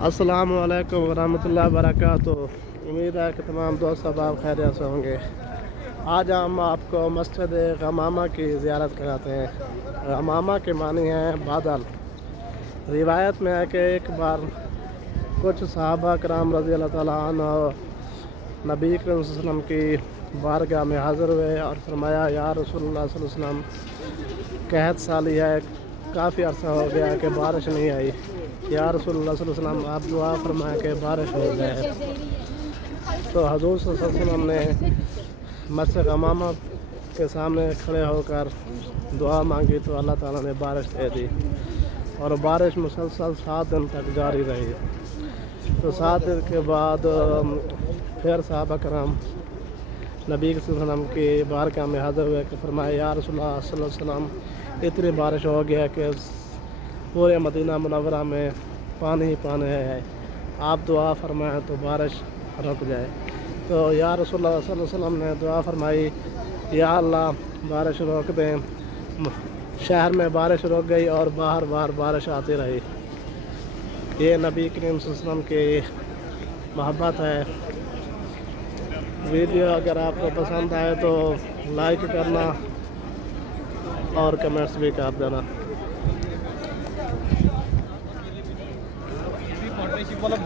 अस्सलामु अलैकुम वरहमतुल्लाहि वबरकातुहू। उम्मीद है कि तमाम दोस्त अब खैरियत से होंगे। आज हम आपको मस्जिद गमामा की ज़ियारत कराते हैं। गमामा के मानी है बादल। रिवायत में है कि एक बार कुछ सहाबा कराम रज़ी अल्लाह ताला अन्हु नबी करीम सल्लल्लाहु अलैहि वसल्लम की बारगाह में हाज़िर हुए और फरमाया, या रसूलुल्लाह सल्लल्लाहु अलैहि वसल्लम, कहत साली है, काफ़ी अर्सा हो गया कि बारिश नहीं आई। या रसूलुल्लाह सल्लल्लाहु अलैहि वसल्लम, आप दुआ फरमाए कि बारिश हो जाए। तो हज़ूर सल्लल्लाहु अलैहि वसल्लम ने मस्जिद गमामा के सामने खड़े होकर दुआ मांगी तो अल्लाह ताला ने बारिश दे दी और बारिश मुसलसल 7 दिन तक जारी रही। तो 7 दिन के बाद फिर सहाबा कराम नबी सल्लल्लाहु अलैहि वसल्लम की बारगाह में हाज़िर हुए कि फरमाया, या रसूलुल्लाह सल्लल्लाहु अलैहि वसल्लम, इतनी बारिश हो गया कि पूरे मदीना मुनव्वरा में पानी ही पानी है, आप दुआ फरमाएं तो बारिश रुक जाए। तो या रसूलुल्लाह सल्लल्लाहु अलैहि वसल्लम ने दुआ फरमाई, या अल्लाह बारिश रोक दें। शहर में बारिश रुक गई और बाहर बाहर बारिश आती रही। ये नबी करीम सल्लल्लाहु अलैहि वसल्लम की मोहब्बत है। वीडियो अगर आपको पसंद आए तो लाइक करना और कमेंट्स भी कर देना। वाला